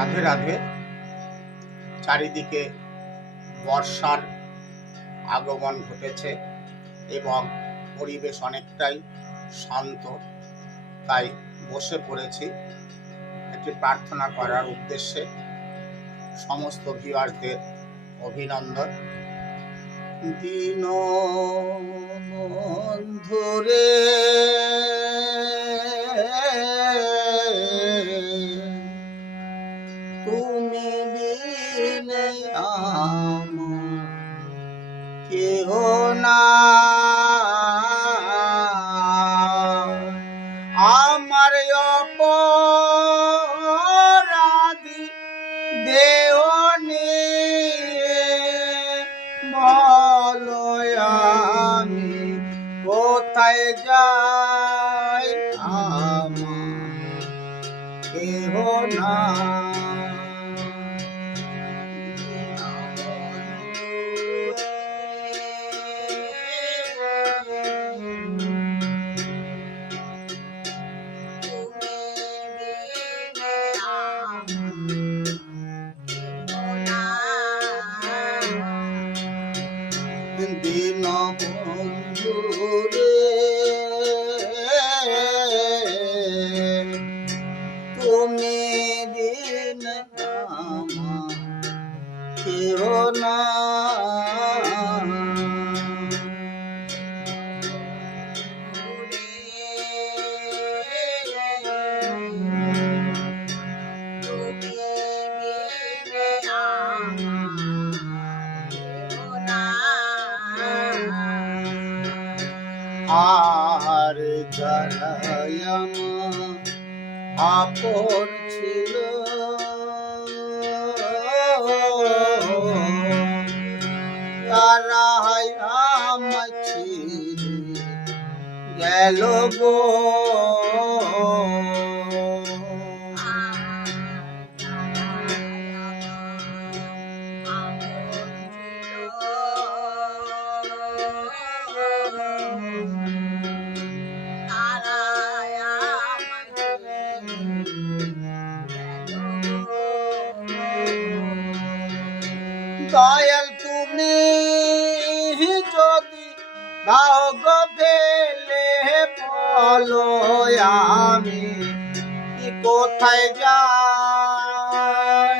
রাধে রাধে। চারিদিকে বর্ষার আগমন ঘটেছে এবং পরিবেশ অনেকটাই শান্ত। তাই বসে পড়েছি একটি প্রার্থনা করার উদ্দেশ্যে। সমস্ত ভিউয়ারদের অভিনন্দন। দিন বন্ধুরে কোথায় যাই আমার কেহ না দিন বন্ধুরে আর আমার আপন ছিল তারাই আমার ছিল। গেল গো দয়াল তুমি যদি দাও গো ফেলে বলো আমি কি কোথায় যাই?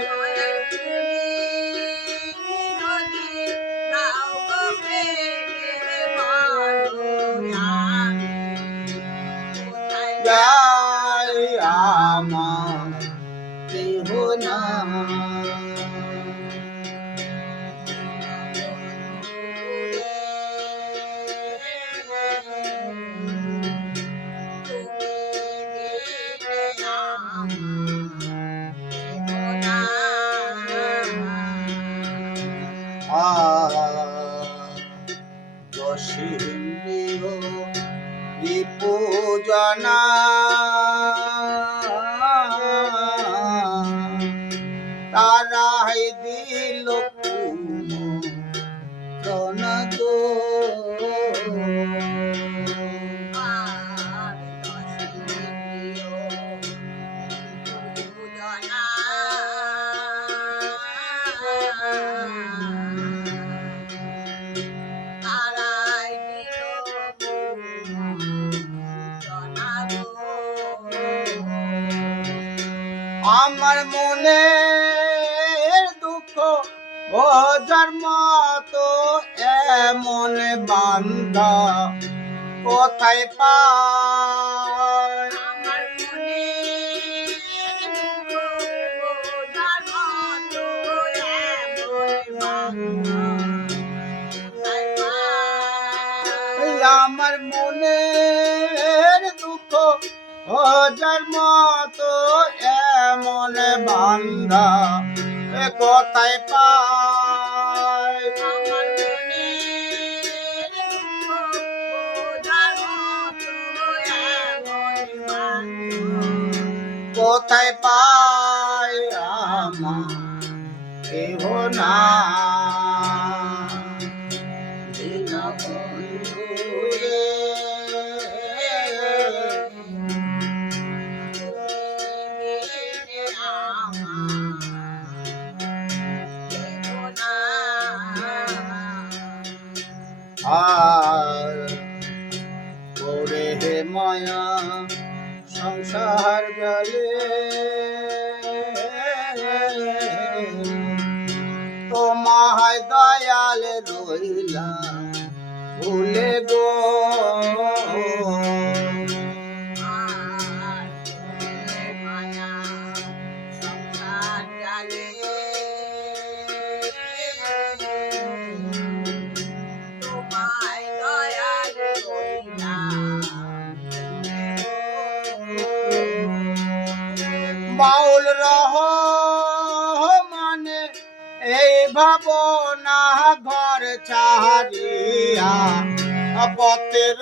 আমার কেহ না Amen. আমার মনে দুঃখ বোঝার মতো এমন বান্ধা কোথায় পায়? আমার মনের দুঃখ বোঝার মতো এমন বান্ধা এ কোথায় পায়। কোথায় পায় আমার কেহ না। আর করে হে মায়া সংসার জলে তোমায় দয়াল রইলা ভুলে গো। ভাবনা ঘর ছাড়িয়া পথের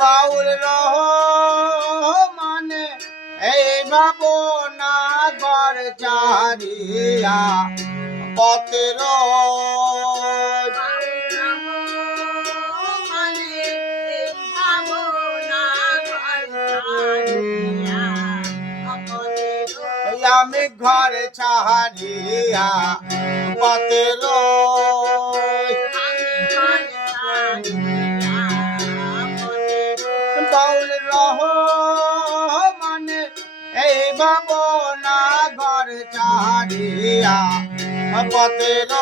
বাউল রহ মানে এই ভাবনা ঘর পথের ঘর ছাড়িয়া পথের বাউল রহ মানে এই ভাবনা ঘর ছাড়িয়া পথের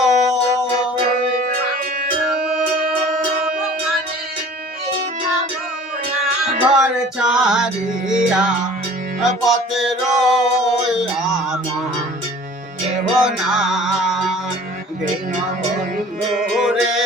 ঘর ছাড়িয়া আমার দেব না। দিন বন্ধু রে